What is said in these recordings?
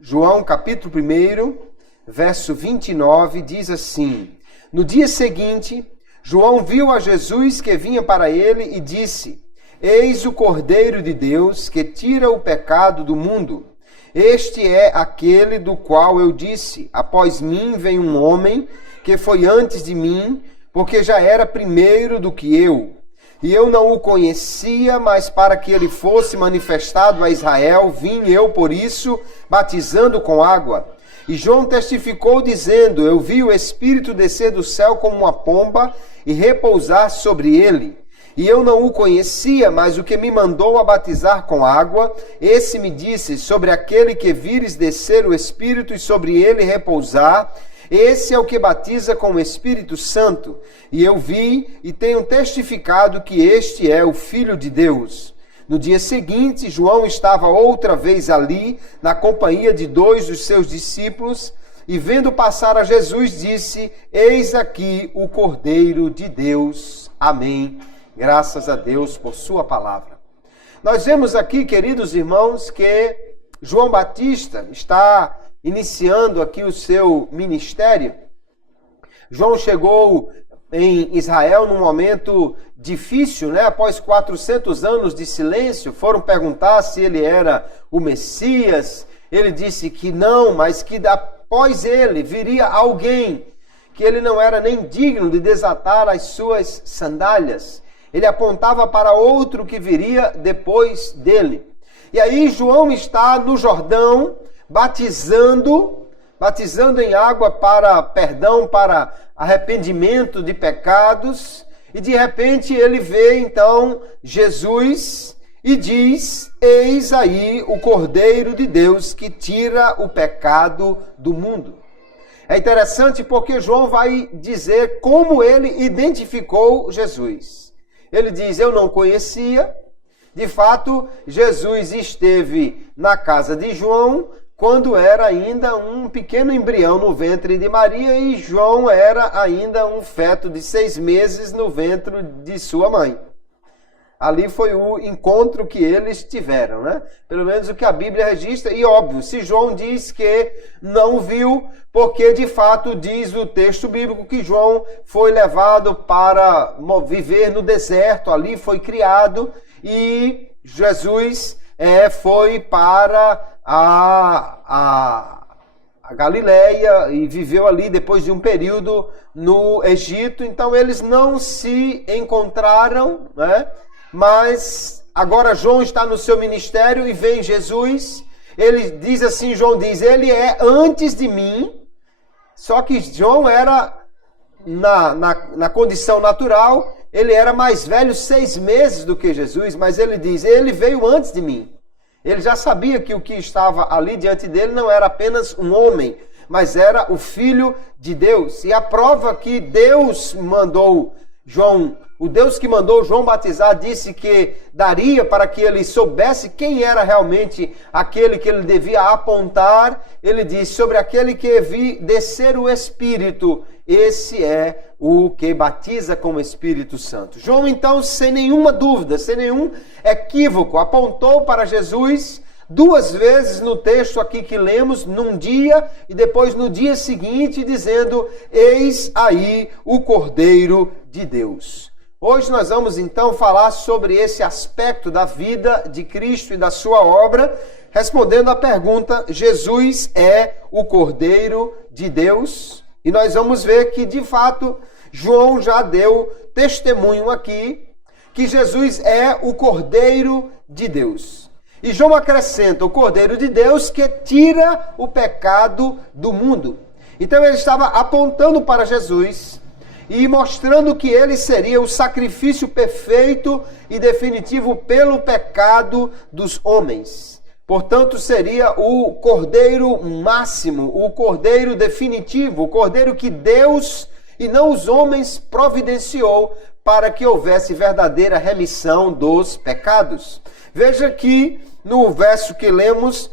João capítulo 1, verso 29, diz assim: No dia seguinte, João viu a Jesus que vinha para ele e disse: Eis o Cordeiro de Deus que tira o pecado do mundo. Este é aquele do qual eu disse: Após mim vem um homem que foi antes de mim, porque já era primeiro do que eu. E eu não o conhecia, mas para que ele fosse manifestado a Israel, vim eu por isso, batizando com água. E João testificou dizendo: Eu vi o Espírito descer do céu como uma pomba e repousar sobre ele. E eu não o conhecia, mas o que me mandou a batizar com água, esse me disse: Sobre aquele que vires descer o Espírito e sobre ele repousar, esse é o que batiza com o Espírito Santo. E eu vi e tenho testificado que este é o Filho de Deus. No dia seguinte, João estava outra vez ali, na companhia de 2 dos seus discípulos, e vendo passar a Jesus, disse: Eis aqui o Cordeiro de Deus. Amém. Graças a Deus por sua palavra. Nós vemos aqui, queridos irmãos, que João Batista está iniciando aqui o seu ministério. João chegou em Israel num momento difícil, né? Após 400 anos de silêncio, foram perguntar se ele era o Messias. Ele disse que não, mas que após ele viria alguém que ele não era nem digno de desatar as suas sandálias. Ele apontava para outro que viria depois dele. E aí João está no Jordão, batizando em água para perdão, para arrependimento de pecados, e de repente ele vê então Jesus e diz: Eis aí o Cordeiro de Deus que tira o pecado do mundo. É interessante porque João vai dizer como ele identificou Jesus. Ele diz: Eu não conhecia. De fato, Jesus esteve na casa de João quando era ainda um pequeno embrião no ventre de Maria, e João era ainda um feto de 6 meses no ventre de sua mãe. Ali foi o encontro que eles tiveram, né? Pelo menos o que a Bíblia registra. E óbvio, se João diz que não viu, porque de fato diz o texto bíblico que João foi levado para viver no deserto, ali foi criado, e Jesus foi para a Galileia e viveu ali depois de um período no Egito. Então eles não se encontraram, né? Mas agora João está no seu ministério e vem Jesus. Ele diz assim, João diz: Ele é antes de mim. Só que João era, na condição natural, ele era mais velho 6 meses do que Jesus, mas ele diz: Ele veio antes de mim. Ele já sabia que o que estava ali diante dele não era apenas um homem, mas era o Filho de Deus. E a prova que Deus mandou João, o Deus que mandou João batizar, disse que daria para que ele soubesse quem era realmente aquele que ele devia apontar. Ele disse: sobre aquele que vi descer o Espírito, esse é o que batiza com o Espírito Santo. João, então, sem nenhuma dúvida, sem nenhum equívoco, apontou para Jesus 2 vezes no texto aqui que lemos, num dia e depois no dia seguinte, dizendo: Eis aí o Cordeiro de Deus. Hoje nós vamos então falar sobre esse aspecto da vida de Cristo e da sua obra, respondendo à pergunta: Jesus é o Cordeiro de Deus? E nós vamos ver que, de fato, João já deu testemunho aqui que Jesus é o Cordeiro de Deus. E João acrescenta: o Cordeiro de Deus que tira o pecado do mundo. Então ele estava apontando para Jesus e mostrando que ele seria o sacrifício perfeito e definitivo pelo pecado dos homens. Portanto, seria o Cordeiro máximo, o Cordeiro definitivo, o Cordeiro que Deus e não os homens providenciou para que houvesse verdadeira remissão dos pecados. Veja que no verso que lemos,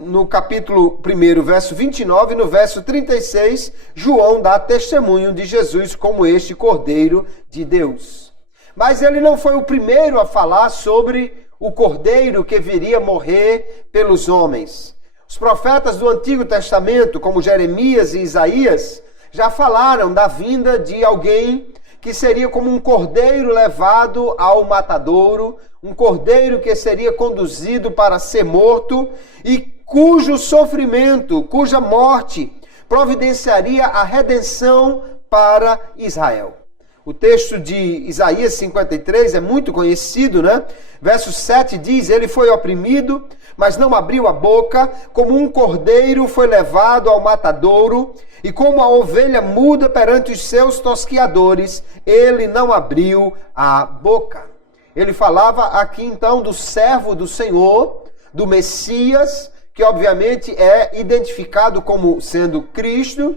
no capítulo 1, verso 29, no verso 36, João dá testemunho de Jesus como este Cordeiro de Deus. Mas ele não foi o primeiro a falar sobre o Cordeiro que viria morrer pelos homens. Os profetas do Antigo Testamento, como Jeremias e Isaías, já falaram da vinda de alguém que seria como um cordeiro levado ao matadouro, um cordeiro que seria conduzido para ser morto e cujo sofrimento, cuja morte providenciaria a redenção para Israel. O texto de Isaías 53 é muito conhecido, né? Verso 7 diz: ele foi oprimido, mas não abriu a boca, como um cordeiro foi levado ao matadouro, e como a ovelha muda perante os seus tosquiadores, ele não abriu a boca. Ele falava aqui então do servo do Senhor, do Messias, que obviamente é identificado como sendo Cristo.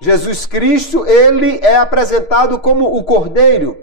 Jesus Cristo, ele é apresentado como o Cordeiro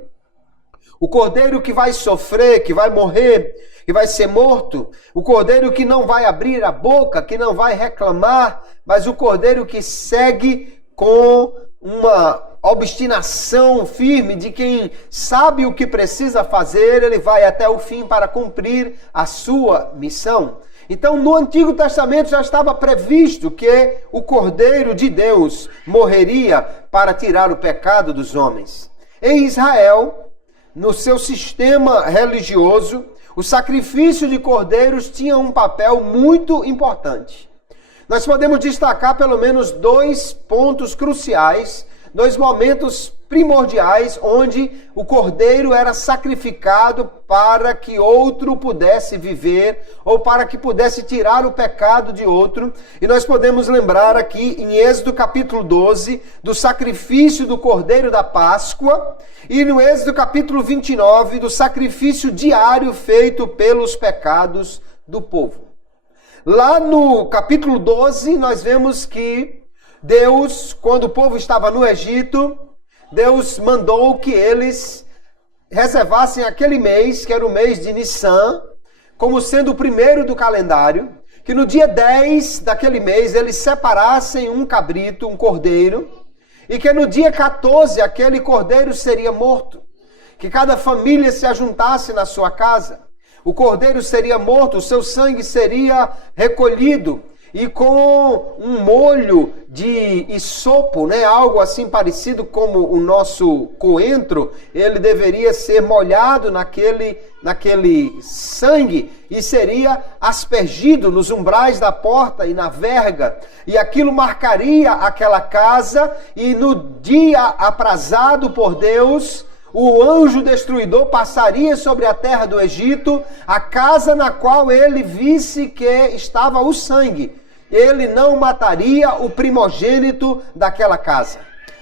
que vai sofrer, que vai morrer, que vai ser morto, o Cordeiro que não vai abrir a boca, que não vai reclamar, mas o Cordeiro que segue com uma obstinação firme de quem sabe o que precisa fazer, ele vai até o fim para cumprir a sua missão. Então, no Antigo Testamento já estava previsto que o Cordeiro de Deus morreria para tirar o pecado dos homens. Em Israel, no seu sistema religioso, o sacrifício de cordeiros tinha um papel muito importante. Nós podemos destacar pelo menos 2 pontos cruciais, 2 momentos primordiais onde o cordeiro era sacrificado para que outro pudesse viver ou para que pudesse tirar o pecado de outro. E nós podemos lembrar aqui em Êxodo capítulo 12 do sacrifício do cordeiro da Páscoa e no Êxodo capítulo 29 do sacrifício diário feito pelos pecados do povo. Lá no capítulo 12 nós vemos que Deus, quando o povo estava no Egito, Deus mandou que eles reservassem aquele mês, que era o mês de Nissan, como sendo o primeiro do calendário, que no dia 10 daquele mês eles separassem um cabrito, um cordeiro, e que no dia 14 aquele cordeiro seria morto, que cada família se ajuntasse na sua casa, o cordeiro seria morto, o seu sangue seria recolhido, e com um molho de isopo, né, algo assim parecido como o nosso coentro, ele deveria ser molhado naquele sangue e seria aspergido nos umbrais da porta e na verga. E aquilo marcaria aquela casa e no dia aprazado por Deus, o anjo destruidor passaria sobre a terra do Egito, a casa na qual ele visse que estava o sangue. Ele não mataria o primogênito daquela casa.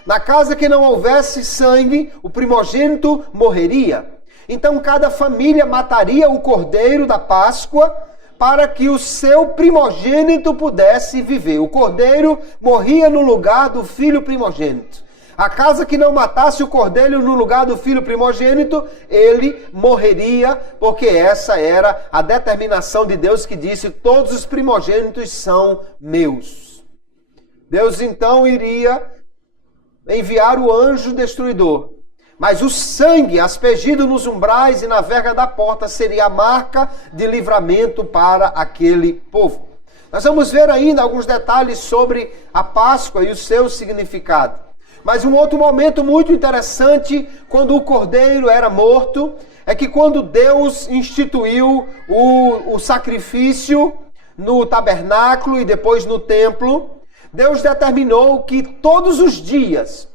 Na casa que não houvesse sangue, o primogênito morreria. Então cada família mataria o cordeiro da Páscoa para que o seu primogênito pudesse viver. O cordeiro morria no lugar do filho primogênito. A casa que não matasse o cordeiro no lugar do filho primogênito, ele morreria, porque essa era a determinação de Deus que disse: todos os primogênitos são meus. Deus então iria enviar o anjo destruidor, mas o sangue aspergido nos umbrais e na verga da porta seria a marca de livramento para aquele povo. Nós vamos ver ainda alguns detalhes sobre a Páscoa e o seu significado. Mas um outro momento muito interessante, quando o cordeiro era morto, é que quando Deus instituiu o sacrifício no tabernáculo e depois no templo, Deus determinou que todos os dias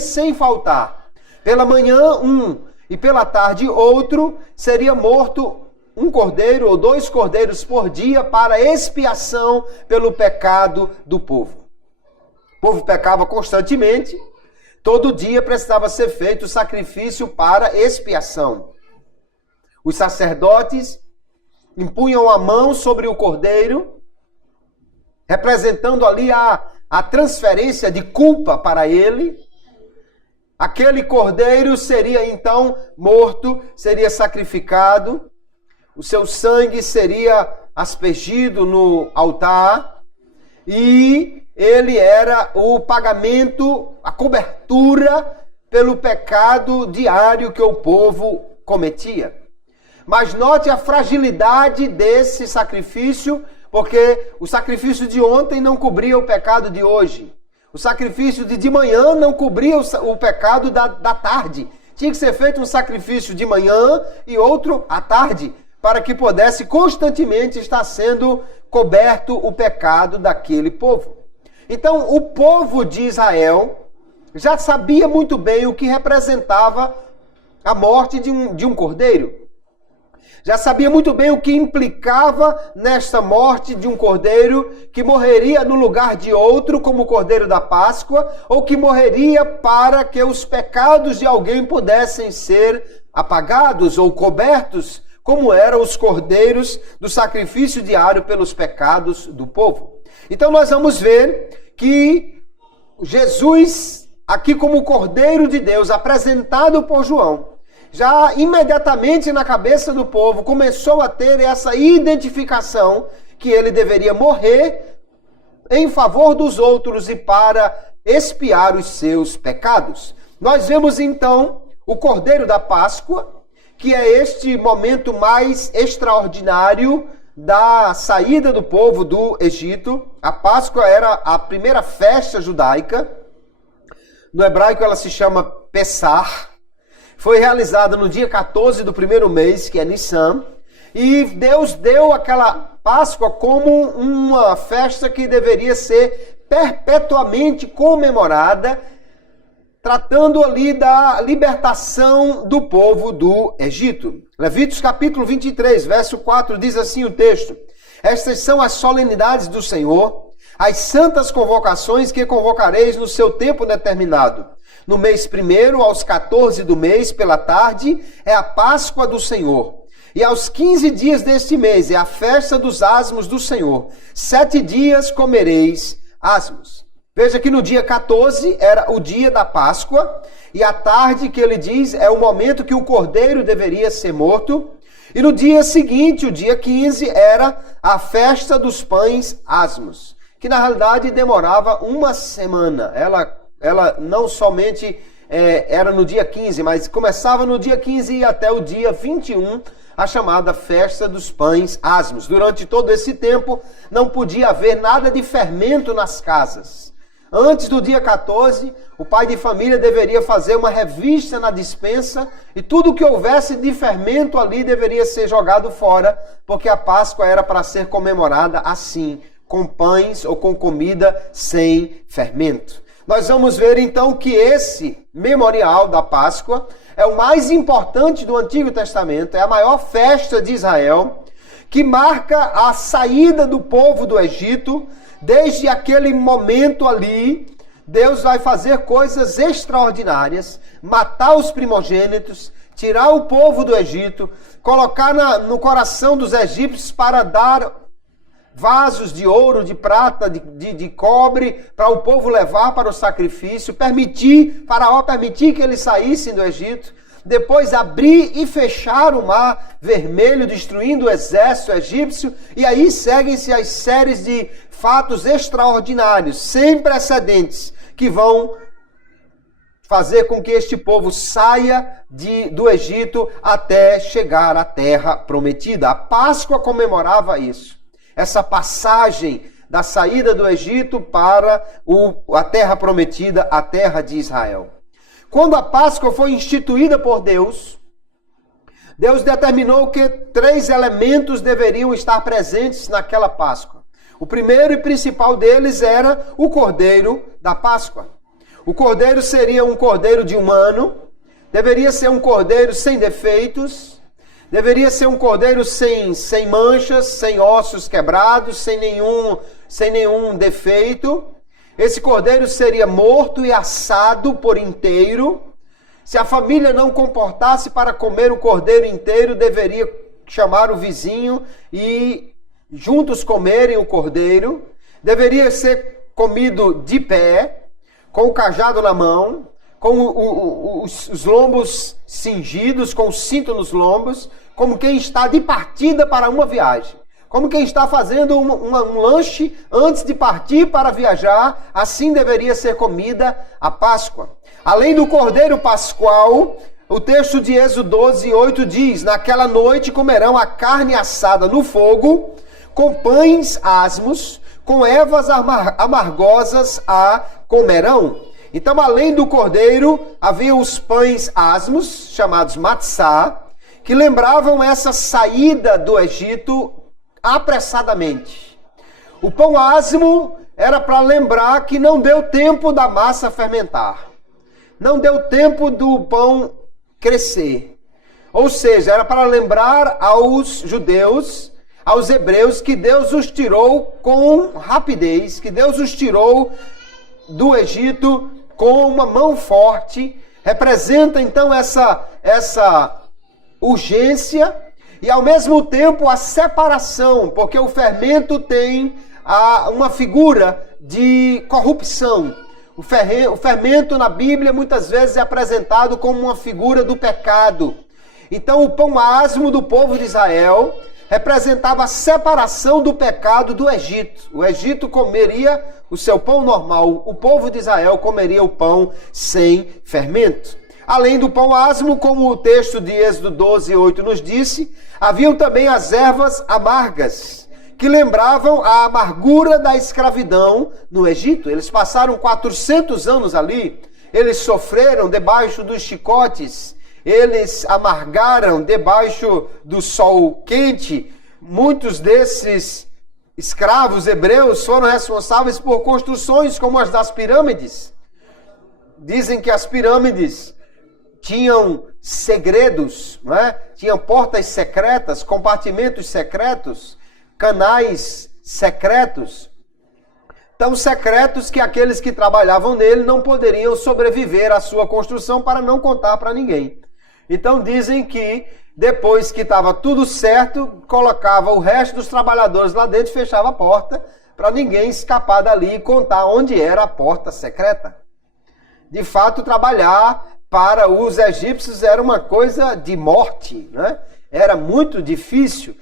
sem faltar, pela manhã um e pela tarde outro, seria morto um cordeiro ou 2 cordeiros por dia para expiação pelo pecado do povo. O povo pecava constantemente, todo dia precisava ser feito o sacrifício para expiação. Os sacerdotes impunham a mão sobre o cordeiro, representando ali a transferência de culpa para ele. Aquele cordeiro seria então morto, seria sacrificado, o seu sangue seria aspergido no altar e ele era o pagamento, a cobertura pelo pecado diário que o povo cometia. Mas note a fragilidade desse sacrifício, porque o sacrifício de ontem não cobria o pecado de hoje. O sacrifício de manhã não cobria o pecado da tarde. Tinha que ser feito um sacrifício de manhã e outro à tarde, para que pudesse constantemente estar sendo coberto o pecado daquele povo. Então, o povo de Israel já sabia muito bem o que representava a morte de um cordeiro. Já sabia muito bem o que implicava nesta morte de um cordeiro que morreria no lugar de outro, como o cordeiro da Páscoa, ou que morreria para que os pecados de alguém pudessem ser apagados ou cobertos, como eram os cordeiros do sacrifício diário pelos pecados do povo. Então nós vamos ver que Jesus, aqui como o Cordeiro de Deus, apresentado por João, já imediatamente na cabeça do povo começou a ter essa identificação que ele deveria morrer em favor dos outros e para expiar os seus pecados. Nós vemos então o Cordeiro da Páscoa, que é este momento mais extraordinário da saída do povo do Egito. A Páscoa era a primeira festa judaica. No hebraico ela se chama Pessah. Foi realizada no dia 14 do primeiro mês, que é Nissan. E Deus deu aquela Páscoa como uma festa que deveria ser perpetuamente comemorada, tratando ali da libertação do povo do Egito. Levíticos capítulo 23, verso 4, diz assim o texto: Estas são as solenidades do Senhor, as santas convocações que convocareis no seu tempo determinado. No mês primeiro, aos 14 do mês, pela tarde, é a Páscoa do Senhor. E aos 15 dias deste mês é a festa dos asmos do Senhor. 7 dias comereis asmos. Veja que no dia 14 era o dia da Páscoa, e a tarde que ele diz é o momento que o cordeiro deveria ser morto. E no dia seguinte, o dia 15, era a festa dos pães asmos, que na realidade demorava uma semana. Ela não somente era no dia 15, mas começava no dia 15 e até o dia 21, a chamada festa dos pães asmos. Durante todo esse tempo, não podia haver nada de fermento nas casas. Antes do dia 14, o pai de família deveria fazer uma revista na despensa e tudo que houvesse de fermento ali deveria ser jogado fora, porque a Páscoa era para ser comemorada assim, com pães ou com comida sem fermento. Nós vamos ver então que esse memorial da Páscoa é o mais importante do Antigo Testamento, é a maior festa de Israel, que marca a saída do povo do Egito. Desde aquele momento ali, Deus vai fazer coisas extraordinárias, matar os primogênitos, tirar o povo do Egito, colocar no coração dos egípcios para dar vasos de ouro, de prata, de cobre, para o povo levar para o sacrifício, Faraó permitir que eles saíssem do Egito, depois abrir e fechar o mar vermelho, destruindo o exército egípcio, e aí seguem-se as séries de fatos extraordinários, sem precedentes, que vão fazer com que este povo saia do Egito até chegar à terra prometida. A Páscoa comemorava isso. Essa passagem da saída do Egito para a terra prometida, a terra de Israel. Quando a Páscoa foi instituída por Deus, Deus determinou que 3 elementos deveriam estar presentes naquela Páscoa. O primeiro e principal deles era o cordeiro da Páscoa. O cordeiro seria um cordeiro de 1 ano, deveria ser um cordeiro sem defeitos, deveria ser um cordeiro sem manchas, sem ossos quebrados, sem nenhum defeito. Esse cordeiro seria morto e assado por inteiro. Se a família não comportasse para comer o cordeiro inteiro, deveria chamar o vizinho e juntos comerem o cordeiro. Deveria ser comido de pé, com o cajado na mão, com os lombos cingidos, com o cinto nos lombos, como quem está de partida para uma viagem. Como quem está fazendo um lanche antes de partir para viajar, assim deveria ser comida a Páscoa. Além do cordeiro pascual, o texto de Êxodo 12:8 diz: naquela noite comerão a carne assada no fogo, com pães asmos, com ervas amargosas a comerão. Então, além do cordeiro, havia os pães asmos, chamados matzá, que lembravam essa saída do Egito apressadamente. O pão asmo era para lembrar que não deu tempo da massa fermentar. Não deu tempo do pão crescer. Ou seja, era para lembrar aos judeus, aos hebreus, que Deus os tirou com rapidez, que Deus os tirou do Egito com uma mão forte. Representa então essa urgência e ao mesmo tempo a separação, porque o fermento tem uma figura de corrupção. O fermento na Bíblia muitas vezes é apresentado como uma figura do pecado. Então o pão asmo do povo de Israel representava a separação do pecado do Egito. O Egito comeria o seu pão normal, o povo de Israel comeria o pão sem fermento. Além do pão asmo, como o texto de Êxodo 12:8 nos disse, haviam também as ervas amargas, que lembravam a amargura da escravidão no Egito. Eles passaram 400 anos ali, eles sofreram debaixo dos chicotes, eles amargaram debaixo do sol quente. Muitos desses escravos hebreus foram responsáveis por construções como as das pirâmides. Dizem que as pirâmides tinham segredos, não é? Tinham portas secretas, compartimentos secretos, canais secretos, tão secretos que aqueles que trabalhavam nele não poderiam sobreviver à sua construção para não contar para ninguém. Então dizem que depois que estava tudo certo, colocava o resto dos trabalhadores lá dentro e fechava a porta para ninguém escapar dali e contar onde era a porta secreta. De fato, trabalhar para os egípcios era uma coisa de morte, né? Era muito difícil.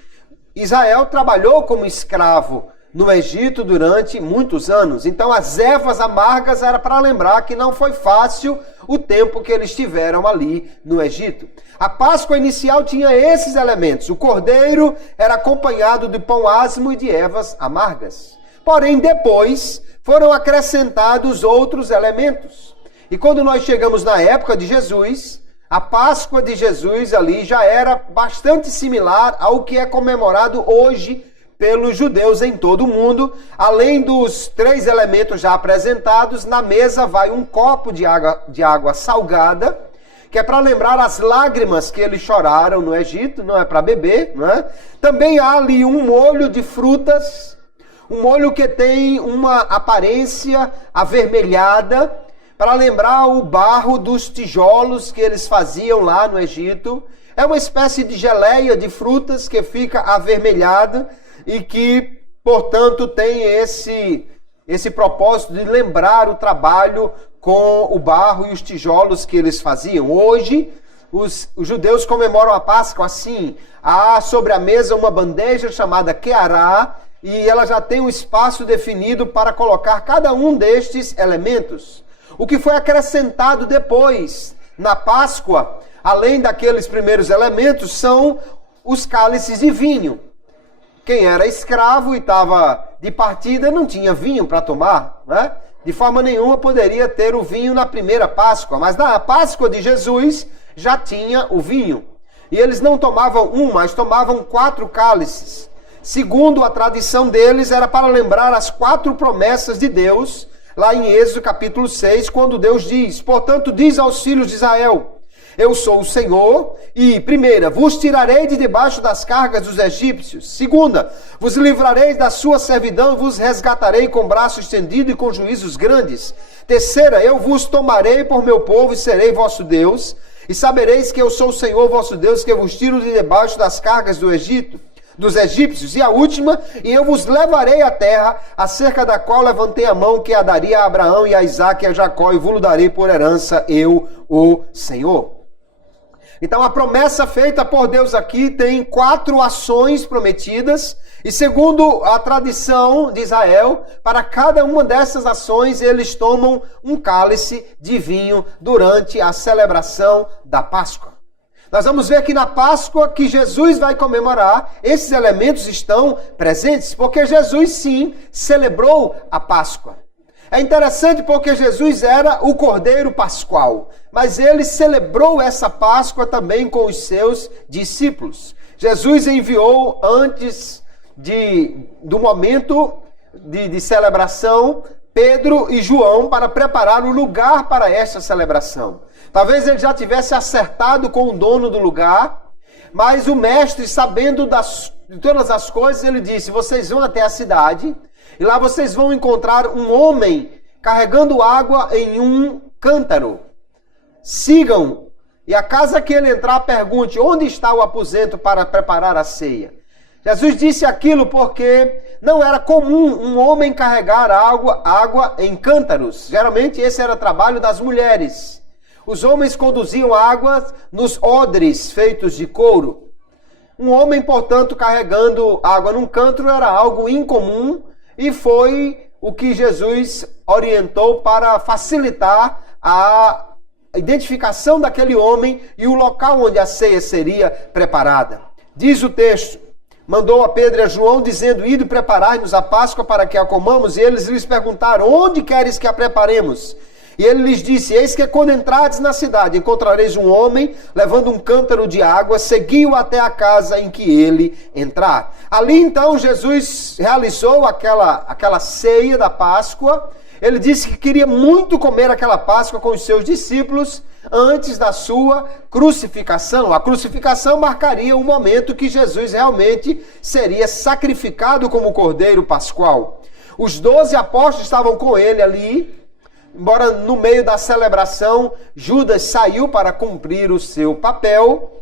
Israel trabalhou como escravo no Egito durante muitos anos. Então as ervas amargas era para lembrar que não foi fácil o tempo que eles tiveram ali no Egito. A Páscoa inicial tinha esses elementos. O cordeiro era acompanhado de pão asmo e de ervas amargas. Porém, depois foram acrescentados outros elementos. E quando nós chegamos na época de Jesus, a Páscoa de Jesus ali já era bastante similar ao que é comemorado hoje pelos judeus em todo o mundo. Além dos 3 elementos já apresentados, na mesa vai um copo de água salgada, que é para lembrar as lágrimas que eles choraram no Egito, não é para beber, não é? Também há ali um molho de frutas, um molho que tem uma aparência avermelhada, para lembrar o barro dos tijolos que eles faziam lá no Egito. É uma espécie de geleia de frutas que fica avermelhada e que, portanto, tem esse propósito de lembrar o trabalho com o barro e os tijolos que eles faziam. Hoje, os judeus comemoram a Páscoa assim. Há sobre a mesa uma bandeja chamada queará e ela já tem um espaço definido para colocar cada um destes elementos. O que foi acrescentado depois, na Páscoa, além daqueles primeiros elementos, são os cálices de vinho. Quem era escravo e estava de partida não tinha vinho para tomar, né? De forma nenhuma poderia ter o vinho na primeira Páscoa, mas na Páscoa de Jesus já tinha o vinho. E eles não tomavam um, mas tomavam 4 cálices. Segundo a tradição deles, era para lembrar as 4 promessas de Deus, lá em Êxodo capítulo 6, quando Deus diz: portanto, diz aos filhos de Israel, eu sou o Senhor, e primeira, vos tirarei de debaixo das cargas dos egípcios. Segunda, vos livrarei da sua servidão, vos resgatarei com braço estendido e com juízos grandes. Terceira, eu vos tomarei por meu povo e serei vosso Deus, e sabereis que eu sou o Senhor vosso Deus, que vos tiro de debaixo das cargas do Egito, dos egípcios. E a última, e eu vos levarei à terra, acerca da qual levantei a mão, que a daria a Abraão e a Isaque e a Jacó, e vos darei por herança, eu, o Senhor. Então a promessa feita por Deus aqui tem 4 ações prometidas, e segundo a tradição de Israel, para cada uma dessas ações eles tomam um cálice de vinho durante a celebração da Páscoa. Nós vamos ver que na Páscoa que Jesus vai comemorar, esses elementos estão presentes, porque Jesus sim celebrou a Páscoa. É interessante porque Jesus era o Cordeiro Pascual, mas ele celebrou essa Páscoa também com os seus discípulos. Jesus enviou antes do momento de celebração Pedro e João para preparar o lugar para esta celebração. Talvez ele já tivesse acertado com o dono do lugar, mas o mestre, sabendo de todas as coisas, ele disse: vocês vão até a cidade e lá vocês vão encontrar um homem carregando água em um cântaro. Sigam, e a casa que ele entrar, pergunte: onde está o aposento para preparar a ceia? Jesus disse aquilo porque não era comum um homem carregar água em cântaros. Geralmente esse era o trabalho das mulheres. Os homens conduziam água nos odres feitos de couro. Um homem, portanto, carregando água num cântaro era algo incomum, e foi o que Jesus orientou para facilitar a identificação daquele homem e o local onde a ceia seria preparada. Diz o texto: mandou a Pedro e a João, dizendo: ide preparai-nos a Páscoa para que a comamos. E eles lhes perguntaram: onde queres que a preparemos? E ele lhes disse: eis que quando entrardes na cidade, encontrareis um homem levando um cântaro de água, segui-o até a casa em que ele entrar. Ali então Jesus realizou aquela ceia da Páscoa. Ele disse que queria muito comer aquela Páscoa com os seus discípulos antes da sua crucificação. A crucificação marcaria o momento que Jesus realmente seria sacrificado como Cordeiro Pascual. Os 12 apóstolos estavam com ele ali, embora no meio da celebração Judas saiu para cumprir o seu papel.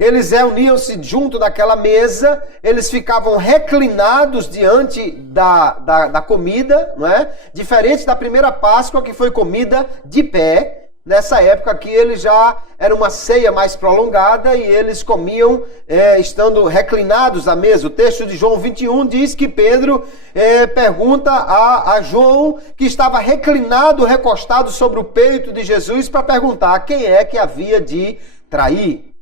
Eles reuniam-se junto daquela mesa, eles ficavam reclinados diante da comida, não é? Diferente da primeira Páscoa, que foi comida de pé. Nessa época aqui eles já era uma ceia mais prolongada e eles comiam estando reclinados à mesa. O texto de João 21 diz que Pedro pergunta a João, que estava reclinado, recostado sobre o peito de Jesus, para perguntar quem é que havia de trair.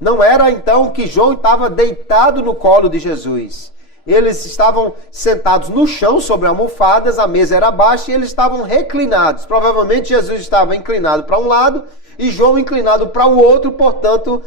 Não era então que João estava deitado no colo de Jesus. Eles estavam sentados no chão sobre almofadas, a mesa era baixa e eles estavam reclinados. Provavelmente Jesus estava inclinado para um lado e João inclinado para o outro, portanto,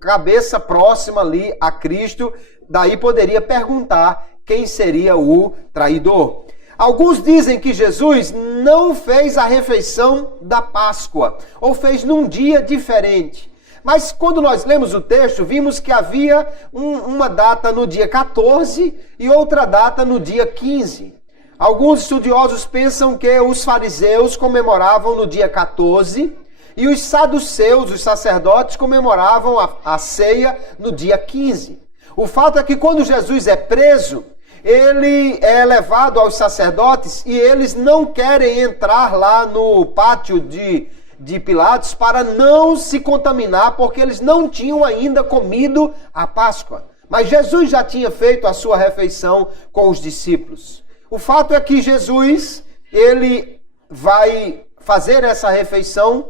cabeça próxima ali a Cristo. Daí poderia perguntar quem seria o traidor. Alguns dizem que Jesus não fez a refeição da Páscoa, ou fez num dia diferente. Mas quando nós lemos o texto, vimos que havia uma data no dia 14 e outra data no dia 15. Alguns estudiosos pensam que os fariseus comemoravam no dia 14 e os saduceus, os sacerdotes, comemoravam a ceia no dia 15. O fato é que quando Jesus é preso, ele é levado aos sacerdotes e eles não querem entrar lá no pátio de Pilatos para não se contaminar, porque eles não tinham ainda comido a Páscoa. Mas Jesus já tinha feito a sua refeição com os discípulos. O fato é que Jesus, ele vai fazer essa refeição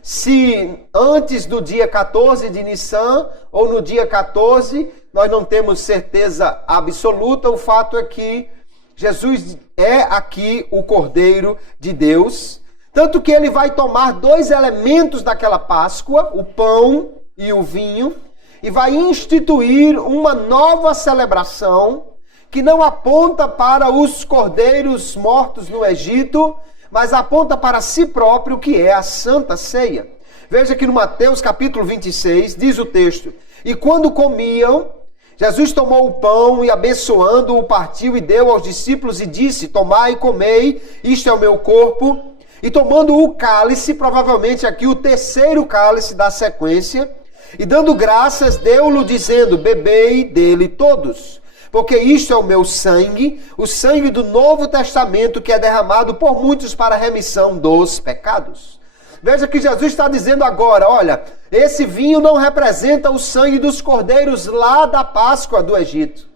se antes do dia 14 de Nissan ou no dia 14, nós não temos certeza absoluta. O fato é que Jesus é aqui o Cordeiro de Deus. Tanto que ele vai tomar 2 elementos daquela Páscoa, o pão e o vinho, e vai instituir uma nova celebração que não aponta para os cordeiros mortos no Egito, mas aponta para si próprio, que é a Santa Ceia. Veja que no Mateus capítulo 26, diz o texto: e quando comiam, Jesus tomou o pão e, abençoando-o, partiu e deu aos discípulos e disse: tomai e comei, isto é o meu corpo. E tomando o cálice, provavelmente aqui o terceiro cálice da sequência, e dando graças, deu-lo dizendo: bebei dele todos, porque isto é o meu sangue, o sangue do Novo Testamento, que é derramado por muitos para a remissão dos pecados. Veja que Jesus está dizendo agora, olha, esse vinho não representa o sangue dos cordeiros lá da Páscoa do Egito.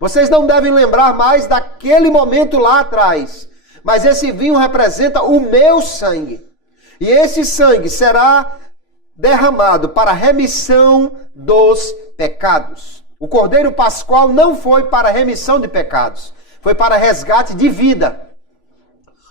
Vocês não devem lembrar mais daquele momento lá atrás, mas esse vinho representa o meu sangue. E esse sangue será derramado para a remissão dos pecados. O cordeiro pascual não foi para remissão de pecados, foi para resgate de vida.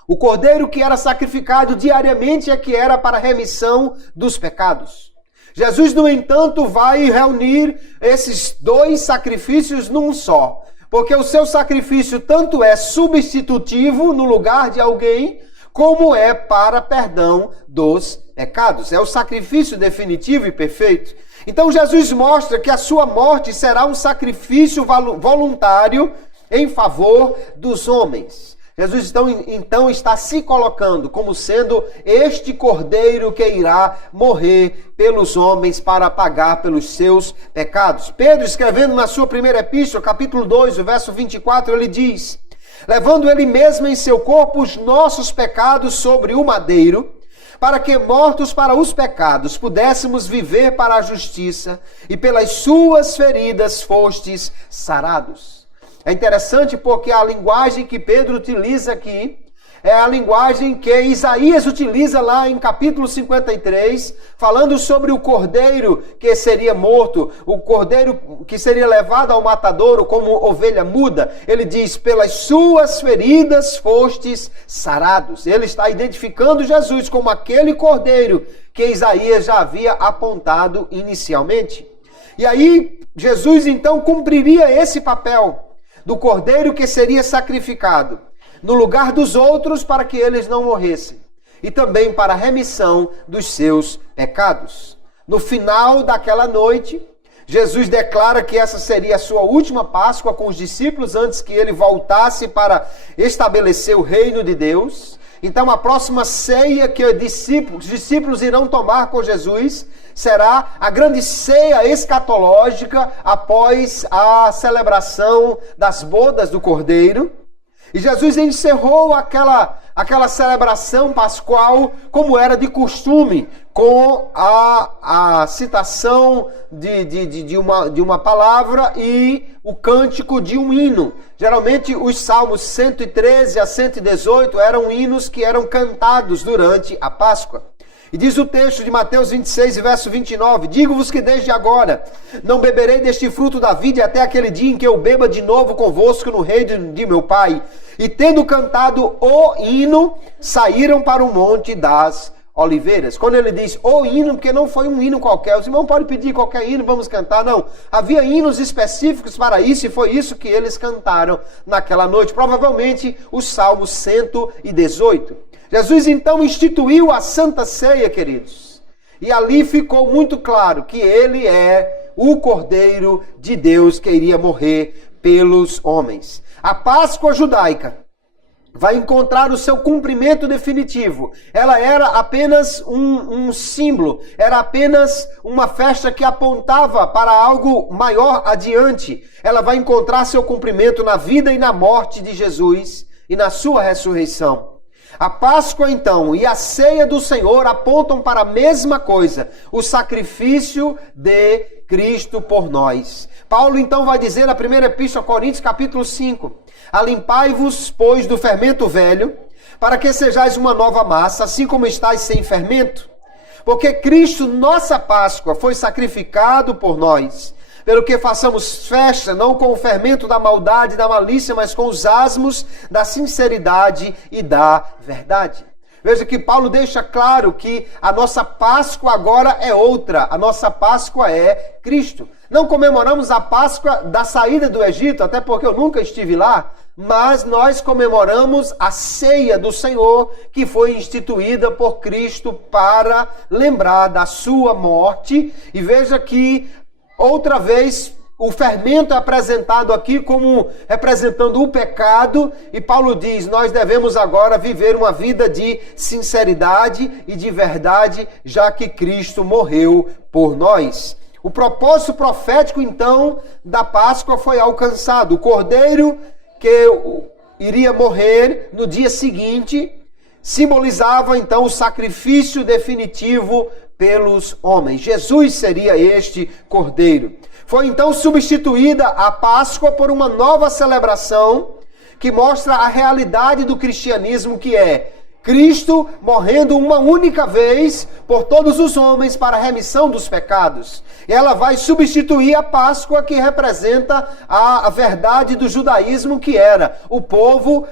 O cordeiro que era sacrificado diariamente é que era para remissão dos pecados. Jesus, no entanto, vai reunir esses dois sacrifícios num só, porque o seu sacrifício tanto é substitutivo no lugar de alguém, como é para perdão dos pecados. É o sacrifício definitivo e perfeito. Então Jesus mostra que a sua morte será um sacrifício voluntário em favor dos homens. Jesus então está se colocando como sendo este cordeiro que irá morrer pelos homens para pagar pelos seus pecados. Pedro, escrevendo na sua primeira epístola, capítulo 2, o verso 24, ele diz: levando ele mesmo em seu corpo os nossos pecados sobre o madeiro, para que, mortos para os pecados, pudéssemos viver para a justiça, e pelas suas feridas fostes sarados. É interessante porque a linguagem que Pedro utiliza aqui é a linguagem que Isaías utiliza lá em capítulo 53, falando sobre o cordeiro que seria morto, o cordeiro que seria levado ao matadouro como ovelha muda. Ele diz, pelas suas feridas fostes sarados. Ele está identificando Jesus como aquele cordeiro que Isaías já havia apontado inicialmente. E aí, Jesus então cumpriria esse papel do cordeiro que seria sacrificado no lugar dos outros para que eles não morressem, e também para a remissão dos seus pecados. No final daquela noite, Jesus declara que essa seria a sua última Páscoa com os discípulos antes que ele voltasse para estabelecer o reino de Deus. Então a próxima ceia que os discípulos irão tomar com Jesus será a grande ceia escatológica após a celebração das bodas do Cordeiro. E Jesus encerrou aquela celebração pascual como era de costume, com a citação de uma palavra e o cântico de um hino. Geralmente os salmos 113 a 118 eram hinos que eram cantados durante a Páscoa. E diz o texto de Mateus 26, verso 29, digo-vos que desde agora não beberei deste fruto da vide até aquele dia em que eu beba de novo convosco no reino de meu Pai. E tendo cantado o hino, saíram para o monte das oliveiras. Quando ele diz o hino, porque não foi um hino qualquer, os irmãos podem pedir qualquer hino, vamos cantar, não. Havia hinos específicos para isso e foi isso que eles cantaram naquela noite. Provavelmente o Salmo 118. Jesus então instituiu a Santa Ceia, queridos. E ali ficou muito claro que ele é o Cordeiro de Deus que iria morrer pelos homens. A Páscoa judaica vai encontrar o seu cumprimento definitivo. Ela era apenas um símbolo, era apenas uma festa que apontava para algo maior adiante. Ela vai encontrar seu cumprimento na vida e na morte de Jesus e na sua ressurreição. A Páscoa, então, e a ceia do Senhor apontam para a mesma coisa, o sacrifício de Cristo por nós. Paulo, então, vai dizer na primeira epístola a Coríntios, capítulo 5, alimpai-vos, pois, do fermento velho, para que sejais uma nova massa, assim como estáis sem fermento. Porque Cristo, nossa Páscoa, foi sacrificado por nós, pelo que façamos festa, não com o fermento da maldade e da malícia, mas com os asmos da sinceridade e da verdade. Veja que Paulo deixa claro que a nossa Páscoa agora é outra. A nossa Páscoa é Cristo. Não comemoramos a Páscoa da saída do Egito, até porque eu nunca estive lá, mas nós comemoramos a ceia do Senhor, que foi instituída por Cristo para lembrar da sua morte. E veja que outra vez, o fermento é apresentado aqui como representando o pecado, e Paulo diz, nós devemos agora viver uma vida de sinceridade e de verdade, já que Cristo morreu por nós. O propósito profético, então, da Páscoa foi alcançado. O cordeiro que iria morrer no dia seguinte simbolizava então o sacrifício definitivo pelos homens. Jesus seria este cordeiro. Foi então substituída a Páscoa por uma nova celebração que mostra a realidade do cristianismo, que é Cristo morrendo uma única vez por todos os homens para a remissão dos pecados. Ela vai substituir a Páscoa, que representa a verdade do judaísmo, que era o povo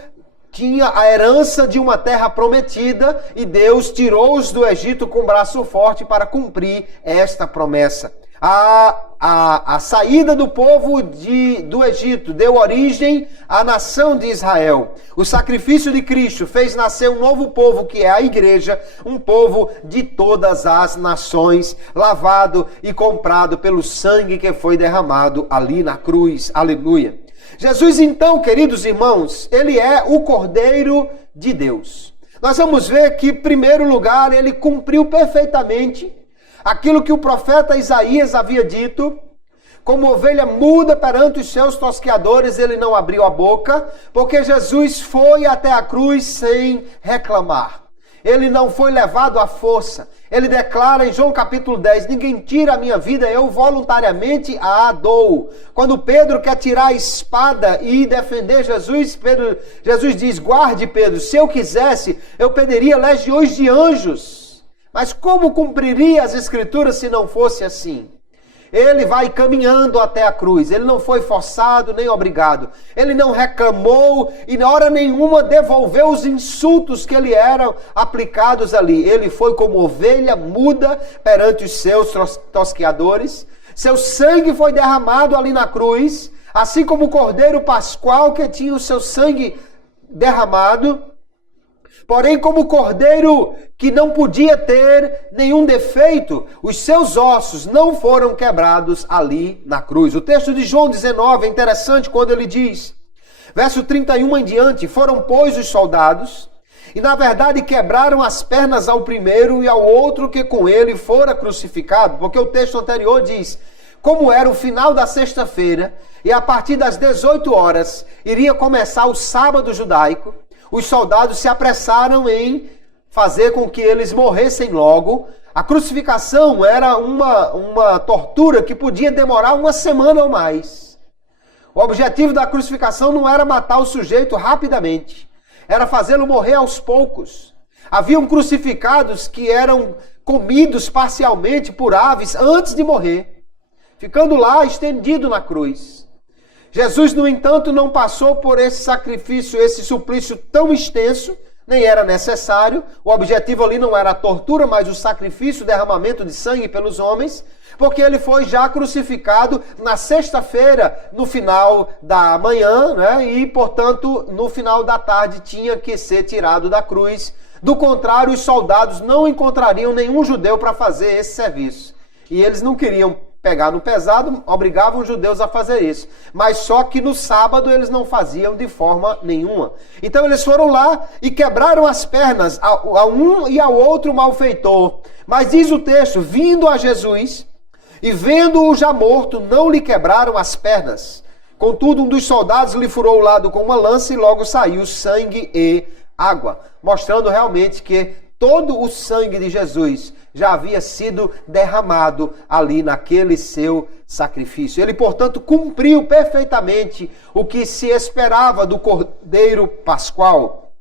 tinha a herança de uma terra prometida e Deus tirou-os do Egito com braço forte para cumprir esta promessa. A saída do povo do Egito deu origem à nação de Israel. O sacrifício de Cristo fez nascer um novo povo, que é a igreja, um povo de todas as nações, lavado e comprado pelo sangue que foi derramado ali na cruz. Aleluia! Jesus, então, queridos irmãos, ele é o Cordeiro de Deus. Nós vamos ver que, em primeiro lugar, ele cumpriu perfeitamente aquilo que o profeta Isaías havia dito: como ovelha muda perante os seus tosqueadores, ele não abriu a boca, porque Jesus foi até a cruz sem reclamar. Ele não foi levado à força. Ele declara em João capítulo 10, ninguém tira a minha vida, eu voluntariamente a dou. Quando Pedro quer tirar a espada e defender Jesus, Jesus diz, guarde Pedro, se eu quisesse, eu pediria legiões de anjos. Mas como cumpriria as escrituras se não fosse assim? Ele vai caminhando até a cruz. Ele não foi forçado nem obrigado. Ele não reclamou e na hora nenhuma devolveu os insultos que lhe eram aplicados ali. Ele foi como ovelha muda perante os seus tosqueadores. Seu sangue foi derramado ali na cruz, assim como o cordeiro pascual que tinha o seu sangue derramado. Porém, como o cordeiro que não podia ter nenhum defeito, os seus ossos não foram quebrados ali na cruz. O texto de João 19 é interessante quando ele diz, verso 31 em diante, foram, pois, os soldados, e na verdade quebraram as pernas ao primeiro e ao outro que com ele fora crucificado, porque o texto anterior diz, como era o final da sexta-feira, e a partir das 18 horas iria começar o sábado judaico, os soldados se apressaram em fazer com que eles morressem logo. A crucificação era uma tortura que podia demorar uma semana ou mais. O objetivo da crucificação não era matar o sujeito rapidamente, era fazê-lo morrer aos poucos. Haviam crucificados que eram comidos parcialmente por aves antes de morrer, ficando lá estendido na cruz. Jesus, no entanto, não passou por esse sacrifício, esse suplício tão extenso, nem era necessário. O objetivo ali não era a tortura, mas o sacrifício, o derramamento de sangue pelos homens, porque ele foi já crucificado na sexta-feira, no final da manhã, né? E, portanto, no final da tarde tinha que ser tirado da cruz. Do contrário, os soldados não encontrariam nenhum judeu para fazer esse serviço. E eles não queriam pegar no pesado, obrigavam os judeus a fazer isso. Mas só que no sábado eles não faziam de forma nenhuma. Então eles foram lá e quebraram as pernas a um e ao outro malfeitor. Mas diz o texto, vindo a Jesus e vendo-o já morto, não lhe quebraram as pernas. Contudo, um dos soldados lhe furou o lado com uma lança e logo saiu sangue e água. Mostrando realmente que todo o sangue de Jesus já havia sido derramado ali naquele seu sacrifício. Ele, portanto, cumpriu perfeitamente o que se esperava do Cordeiro Pascual.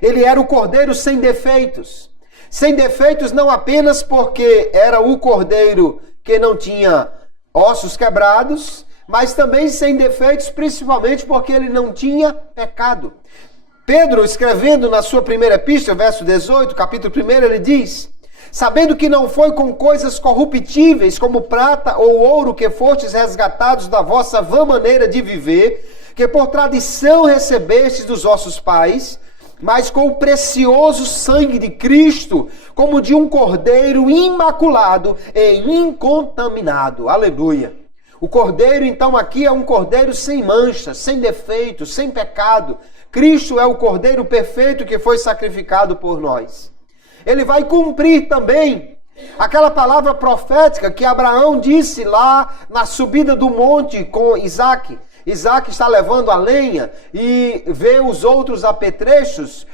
Ele era o Cordeiro sem defeitos. Sem defeitos não apenas porque era o Cordeiro que não tinha ossos quebrados, mas também sem defeitos principalmente porque ele não tinha pecado. Pedro, escrevendo na sua primeira epístola, verso 18, capítulo 1, ele diz, sabendo que não foi com coisas corruptíveis, como prata ou ouro, que fostes resgatados da vossa vã maneira de viver, que por tradição recebestes dos vossos pais, mas com o precioso sangue de Cristo, como de um cordeiro imaculado e incontaminado. Aleluia! O cordeiro, então, aqui é um cordeiro sem mancha, sem defeito, sem pecado. Cristo é o cordeiro perfeito que foi sacrificado por nós. Ele vai cumprir também aquela palavra profética que Abraão disse lá na subida do monte com Isaac. Isaac está levando a lenha e vê os outros apetrechos,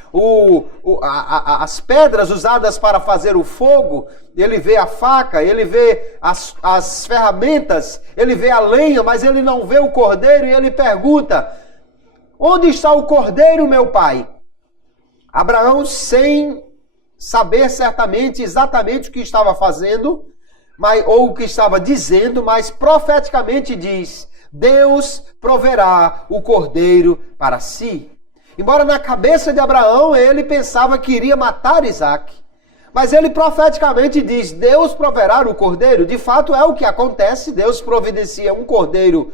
as pedras usadas para fazer o fogo. Ele vê a faca, ele vê as ferramentas, ele vê a lenha, mas ele não vê o cordeiro, e ele pergunta: onde está o cordeiro, meu pai? Abraão, sem saber certamente exatamente o que estava fazendo, ou o que estava dizendo, mas profeticamente diz: Deus proverá o cordeiro para si. Embora na cabeça de Abraão ele pensava que iria matar Isaac, mas ele profeticamente diz: Deus proverá o cordeiro. De fato é o que acontece. Deus providencia um cordeiro,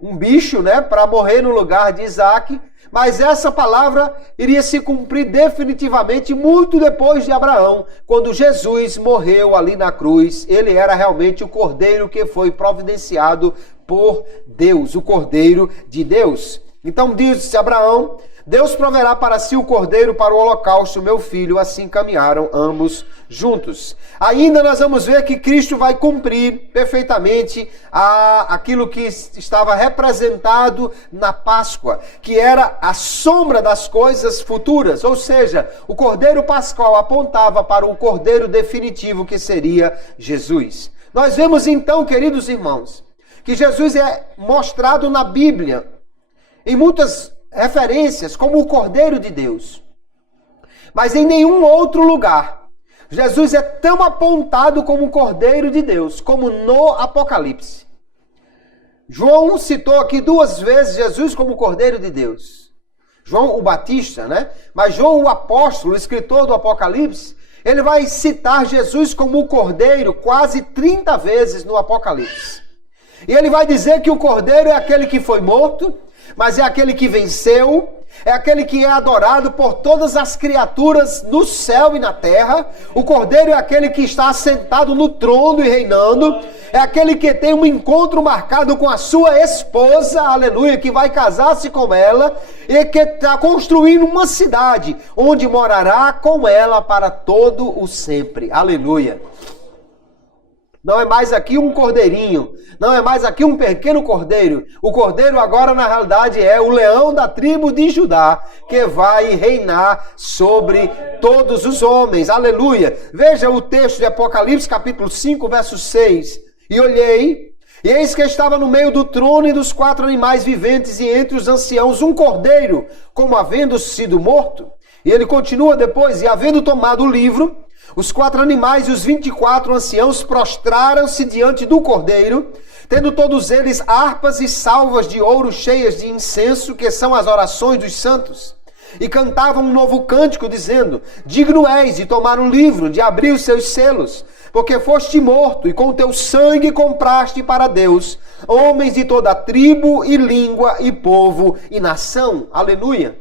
um bicho, para morrer no lugar de Isaac. Mas essa palavra iria se cumprir definitivamente muito depois de Abraão, quando Jesus morreu ali na cruz. Ele era realmente o cordeiro que foi providenciado por Deus, o cordeiro de Deus. Então disse Abraão: Deus proverá para si o cordeiro para o holocausto, meu filho. Assim caminharam ambos juntos. Ainda nós vamos ver que Cristo vai cumprir perfeitamente aquilo que estava representado na Páscoa, que era a sombra das coisas futuras. Ou seja, o cordeiro pascual apontava para o cordeiro definitivo, que seria Jesus. Nós vemos então, queridos irmãos, que Jesus é mostrado na Bíblia em muitas referências como o Cordeiro de Deus. Mas em nenhum outro lugar Jesus é tão apontado como o Cordeiro de Deus como no Apocalipse. João citou aqui 2 vezes Jesus como o Cordeiro de Deus. João o Batista, Mas João o apóstolo, o escritor do Apocalipse, ele vai citar Jesus como o Cordeiro quase 30 vezes no Apocalipse. E ele vai dizer que o Cordeiro é aquele que foi morto, mas é aquele que venceu, é aquele que é adorado por todas as criaturas no céu e na terra. O Cordeiro é aquele que está assentado no trono e reinando, é aquele que tem um encontro marcado com a sua esposa, aleluia, que vai casar-se com ela, e que está construindo uma cidade, onde morará com ela para todo o sempre, aleluia. Não é mais aqui um cordeirinho, não é mais aqui um pequeno cordeiro. O cordeiro agora, na realidade, é o leão da tribo de Judá, que vai reinar sobre todos os homens. Aleluia! Veja o texto de Apocalipse, capítulo 5, verso 6. E olhei, e eis que estava no meio do trono e dos 4 animais viventes, e entre os anciãos um cordeiro, como havendo sido morto. E ele continua depois: e havendo tomado o livro, os 4 animais e os 24 anciãos prostraram-se diante do Cordeiro, tendo todos eles harpas e salvas de ouro cheias de incenso, que são as orações dos santos. E cantavam um novo cântico, dizendo: digno és de tomar o livro, de abrir os seus selos, porque foste morto, e com teu sangue compraste para Deus homens de toda tribo e língua e povo e nação. Aleluia!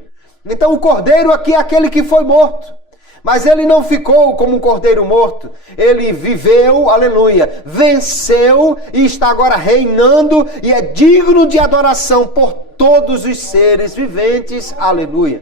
Então o Cordeiro aqui é aquele que foi morto. Mas ele não ficou como um cordeiro morto. Ele viveu, aleluia, venceu e está agora reinando e é digno de adoração por todos os seres viventes, aleluia.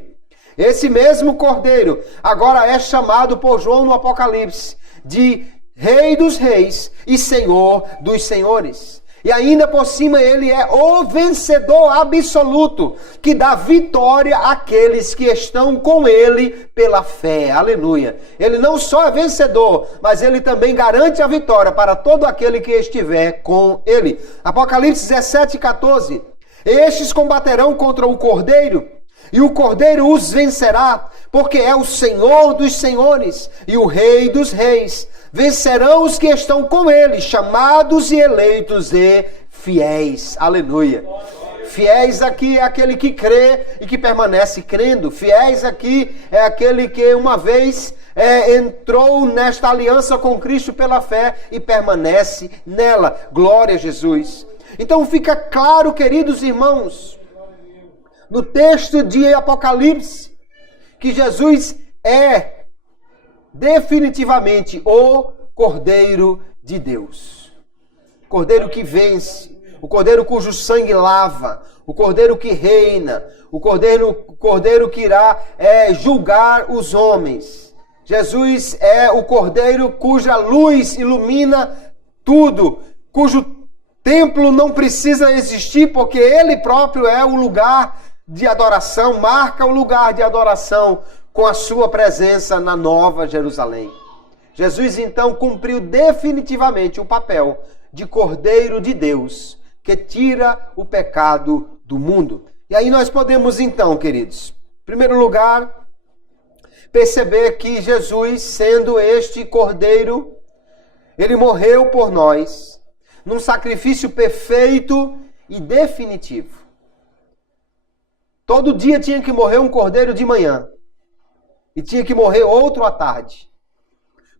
Esse mesmo cordeiro agora é chamado por João no Apocalipse de Rei dos Reis e Senhor dos Senhores. E ainda por cima ele é o vencedor absoluto, que dá vitória àqueles que estão com ele pela fé. Aleluia. Ele não só é vencedor, mas ele também garante a vitória para todo aquele que estiver com ele. Apocalipse 17, 14. Estes combaterão contra o Cordeiro, e o Cordeiro os vencerá, porque é o Senhor dos senhores e o Rei dos reis. Vencerão os que estão com ele, chamados e eleitos e fiéis. Aleluia. Fiéis aqui é aquele que crê e que permanece crendo. Fiéis aqui é aquele que uma vez entrou nesta aliança com Cristo pela fé e permanece nela. Glória a Jesus. Então fica claro, queridos irmãos, no texto de Apocalipse, que Jesus é definitivamente o Cordeiro de Deus. Cordeiro que vence, o Cordeiro cujo sangue lava, o Cordeiro que reina, o Cordeiro que irá julgar os homens. Jesus é o Cordeiro cuja luz ilumina tudo, cujo templo não precisa existir porque ele próprio é o lugar de adoração, marca o lugar de adoração com a sua presença na Nova Jerusalém. Jesus então cumpriu definitivamente o papel de Cordeiro de Deus, que tira o pecado do mundo. E aí nós podemos então, queridos, em primeiro lugar, perceber que Jesus, sendo este Cordeiro, ele morreu por nós, num sacrifício perfeito e definitivo. Todo dia tinha que morrer um cordeiro de manhã. E tinha que morrer outro à tarde.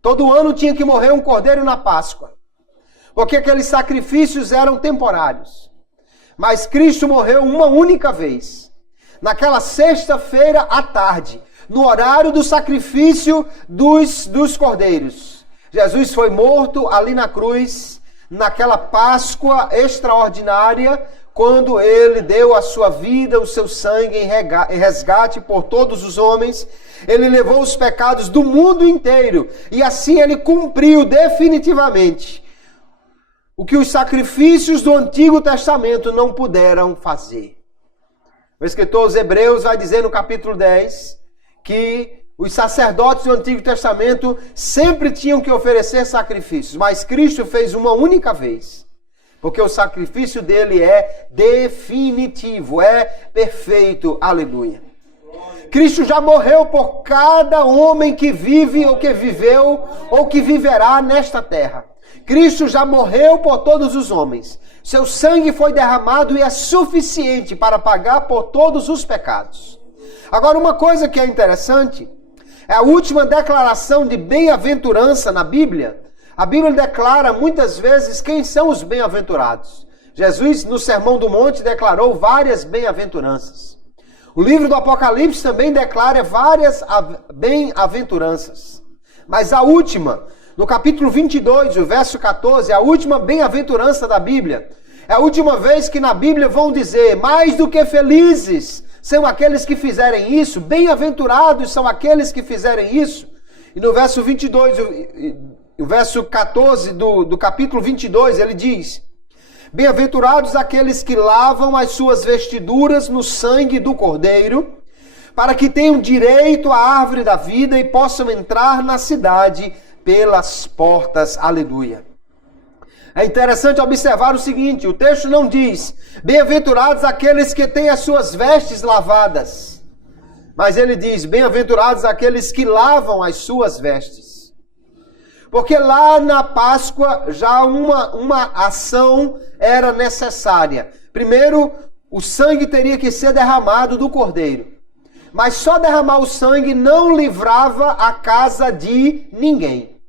Todo ano tinha que morrer um cordeiro na Páscoa. Porque aqueles sacrifícios eram temporários. Mas Cristo morreu uma única vez. Naquela sexta-feira à tarde. No horário do sacrifício dos cordeiros. Jesus foi morto ali na cruz. Naquela Páscoa extraordinária, quando ele deu a sua vida, o seu sangue em resgate por todos os homens, ele levou os pecados do mundo inteiro, e assim ele cumpriu definitivamente o que os sacrifícios do Antigo Testamento não puderam fazer. O escritor aos Hebreus vai dizer no capítulo 10 que os sacerdotes do Antigo Testamento sempre tinham que oferecer sacrifícios, mas Cristo fez uma única vez. Porque o sacrifício dele é definitivo, é perfeito. Aleluia. Cristo já morreu por cada homem que vive ou que viveu ou que viverá nesta terra. Cristo já morreu por todos os homens. Seu sangue foi derramado e é suficiente para pagar por todos os pecados. Agora, uma coisa que é interessante é a última declaração de bem-aventurança na Bíblia. A Bíblia declara muitas vezes quem são os bem-aventurados. Jesus, no Sermão do Monte, declarou várias bem-aventuranças. O livro do Apocalipse também declara várias bem-aventuranças. Mas a última, no capítulo 22, o verso 14, a última bem-aventurança da Bíblia, é a última vez que na Bíblia vão dizer: mais do que felizes são aqueles que fizerem isso, bem-aventurados são aqueles que fizerem isso. E no verso 22, o verso 14 do capítulo 22, ele diz: bem-aventurados aqueles que lavam as suas vestiduras no sangue do Cordeiro, para que tenham direito à árvore da vida e possam entrar na cidade pelas portas. Aleluia. É interessante observar o seguinte: o texto não diz bem-aventurados aqueles que têm as suas vestes lavadas, mas ele diz bem-aventurados aqueles que lavam as suas vestes. Porque lá na Páscoa já uma ação era necessária. Primeiro, o sangue teria que ser derramado do cordeiro. Mas só derramar o sangue não livrava a casa de ninguém.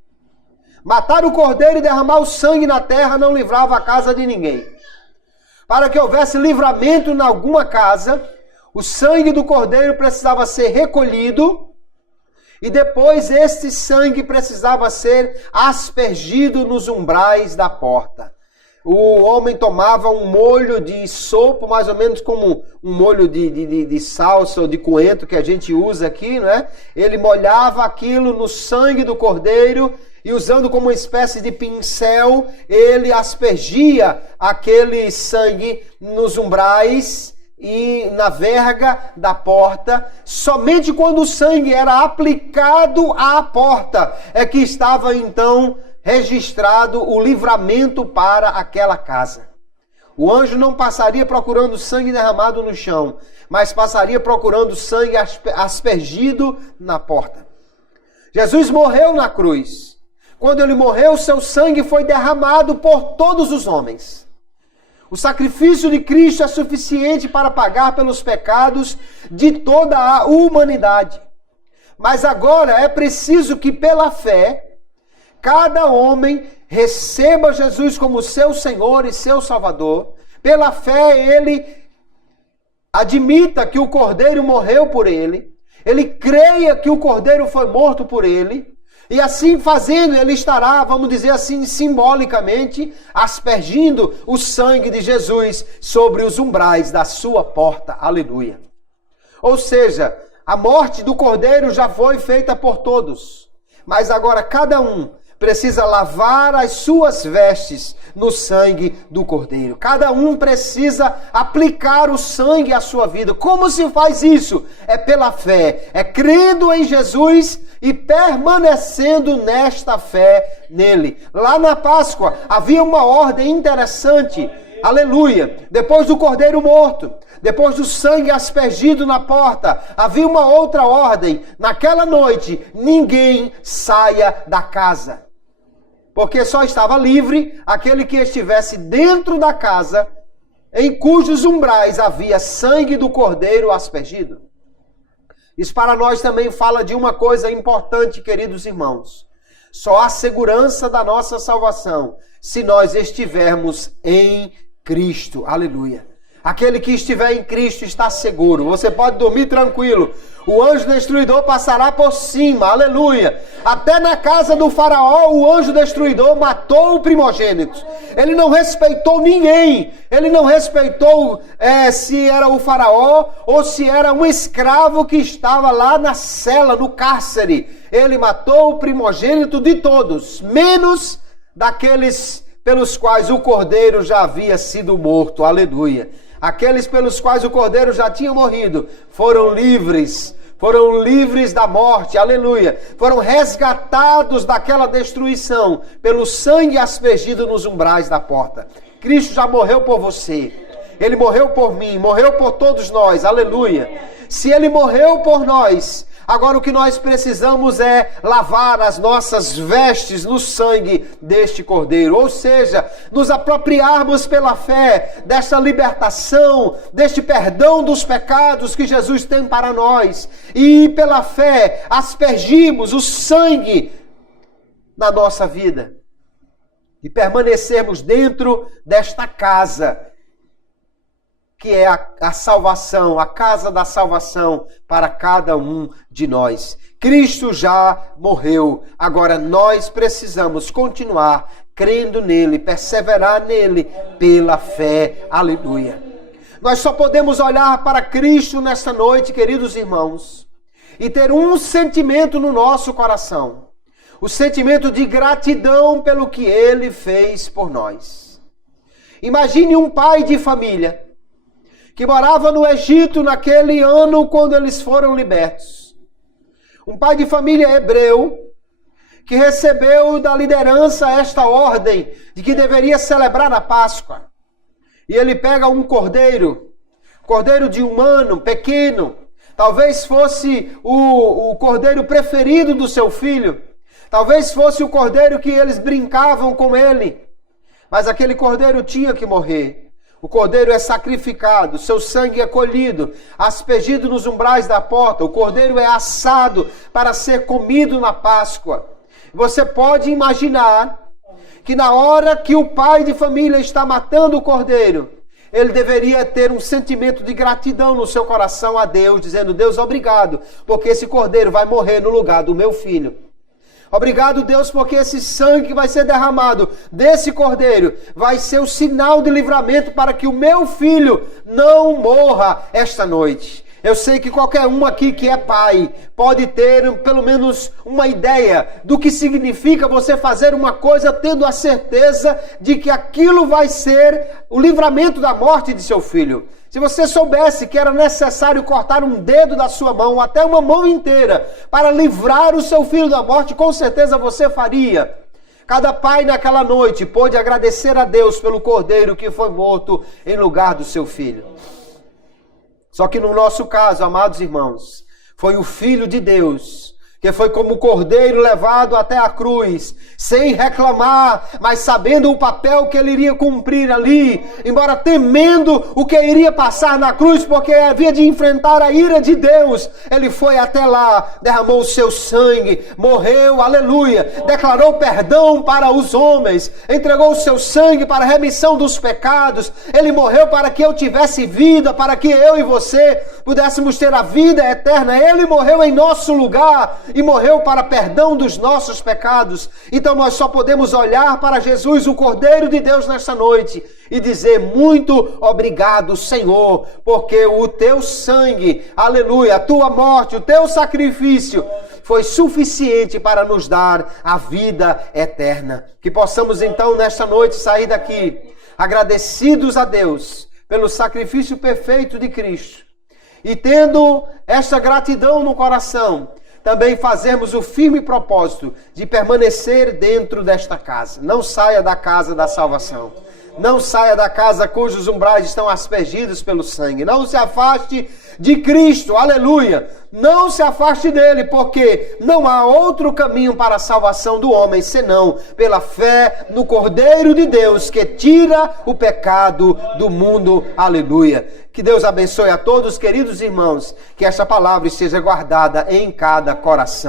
Matar o cordeiro e derramar o sangue na terra não livrava a casa de ninguém. Para que houvesse livramento em alguma casa, o sangue do cordeiro precisava ser recolhido e depois este sangue precisava ser aspergido nos umbrais da porta. O homem tomava um molho de sopo, mais ou menos como um molho de salsa ou de coentro que a gente usa aqui, não é? Ele molhava aquilo no sangue do cordeiro e usando como uma espécie de pincel, ele aspergia aquele sangue nos umbrais e na verga da porta. Somente quando o sangue era aplicado à porta é que estava então registrado o livramento para aquela casa. O anjo não passaria procurando sangue derramado no chão, mas passaria procurando sangue aspergido na porta. Jesus morreu na cruz. Quando ele morreu, seu sangue foi derramado por todos os homens. O sacrifício de Cristo é suficiente para pagar pelos pecados de toda a humanidade. Mas agora é preciso que pela fé, cada homem receba Jesus como seu Senhor e seu Salvador. Pela fé, ele admita que o Cordeiro morreu por ele. Ele creia que o Cordeiro foi morto por ele. E assim fazendo, ele estará, vamos dizer assim, simbolicamente, aspergindo o sangue de Jesus sobre os umbrais da sua porta. Aleluia. Ou seja, a morte do Cordeiro já foi feita por todos. Mas agora cada um precisa lavar as suas vestes no sangue do Cordeiro. Cada um precisa aplicar o sangue à sua vida. Como se faz isso? É pela fé, é crendo em Jesus e permanecendo nesta fé nele. Lá na Páscoa havia uma ordem interessante. Aleluia! Depois do cordeiro morto, depois do sangue aspergido na porta, havia uma outra ordem. Naquela noite, ninguém saia da casa. Porque só estava livre aquele que estivesse dentro da casa, em cujos umbrais havia sangue do cordeiro aspergido. Isso para nós também fala de uma coisa importante, queridos irmãos. Só há segurança da nossa salvação se nós estivermos em Cristo. Aleluia. Aquele que estiver em Cristo está seguro. Você pode dormir tranquilo. O anjo destruidor passará por cima. Aleluia. Até na casa do faraó, o anjo destruidor matou o primogênito. Ele não respeitou ninguém. Ele não respeitou se era o faraó ou se era um escravo que estava lá na cela, no cárcere. Ele matou o primogênito de todos, menos daqueles pelos quais o cordeiro já havia sido morto. Aleluia. Aqueles pelos quais o cordeiro já tinha morrido foram livres da morte, aleluia. Foram resgatados daquela destruição pelo sangue aspergido nos umbrais da porta. Cristo já morreu por você. Ele morreu por mim, morreu por todos nós, aleluia. Se ele morreu por nós, agora o que nós precisamos é lavar as nossas vestes no sangue deste Cordeiro. Ou seja, nos apropriarmos pela fé desta libertação, deste perdão dos pecados que Jesus tem para nós. E pela fé aspergimos o sangue na nossa vida. E permanecermos dentro desta casa, que é a salvação, a casa da salvação para cada um de nós. Cristo já morreu, agora nós precisamos continuar crendo nele, perseverar nele pela fé. Aleluia. Nós só podemos olhar para Cristo nesta noite, queridos irmãos, e ter um sentimento no nosso coração, o sentimento de gratidão pelo que ele fez por nós. Imagine um pai de família que morava no Egito naquele ano quando eles foram libertos. Um pai de família hebreu que recebeu da liderança esta ordem de que deveria celebrar a Páscoa. E ele pega um cordeiro de um ano, pequeno, talvez fosse o cordeiro preferido do seu filho, talvez fosse o cordeiro que eles brincavam com ele, mas aquele cordeiro tinha que morrer. O cordeiro é sacrificado, seu sangue é colhido, aspergido nos umbrais da porta. O cordeiro é assado para ser comido na Páscoa. Você pode imaginar que na hora que o pai de família está matando o cordeiro, ele deveria ter um sentimento de gratidão no seu coração a Deus, dizendo: Deus, obrigado, porque esse cordeiro vai morrer no lugar do meu filho. Obrigado, Deus, porque esse sangue que vai ser derramado desse cordeiro vai ser o sinal de livramento para que o meu filho não morra esta noite. Eu sei que qualquer um aqui que é pai pode ter pelo menos uma ideia do que significa você fazer uma coisa tendo a certeza de que aquilo vai ser o livramento da morte de seu filho. Se você soubesse que era necessário cortar um dedo da sua mão, até uma mão inteira, para livrar o seu filho da morte, com certeza você faria. Cada pai naquela noite pôde agradecer a Deus pelo cordeiro que foi morto em lugar do seu filho. Só que no nosso caso, amados irmãos, foi o Filho de Deus que foi como o cordeiro levado até a cruz, sem reclamar, mas sabendo o papel que ele iria cumprir ali, embora temendo o que iria passar na cruz, porque havia de enfrentar a ira de Deus. Ele foi até lá, derramou o seu sangue, morreu, aleluia, declarou perdão para os homens, entregou o seu sangue para a remissão dos pecados. Ele morreu para que eu tivesse vida, para que eu e você pudéssemos ter a vida eterna. Ele morreu em nosso lugar e morreu para perdão dos nossos pecados. Então nós só podemos olhar para Jesus, o Cordeiro de Deus, nesta noite e dizer: muito obrigado, Senhor, porque o teu sangue, aleluia, a tua morte, o teu sacrifício foi suficiente para nos dar a vida eterna. Que possamos então nesta noite sair daqui agradecidos a Deus pelo sacrifício perfeito de Cristo. E tendo esta gratidão no coração, também fazermos o firme propósito de permanecer dentro desta casa. Não saia da casa da salvação. Não saia da casa cujos umbrais estão aspergidos pelo sangue. Não se afaste de Cristo, aleluia. Não se afaste dele, porque não há outro caminho para a salvação do homem, senão pela fé no Cordeiro de Deus, que tira o pecado do mundo, aleluia. Que Deus abençoe a todos, queridos irmãos, que esta palavra esteja guardada em cada coração.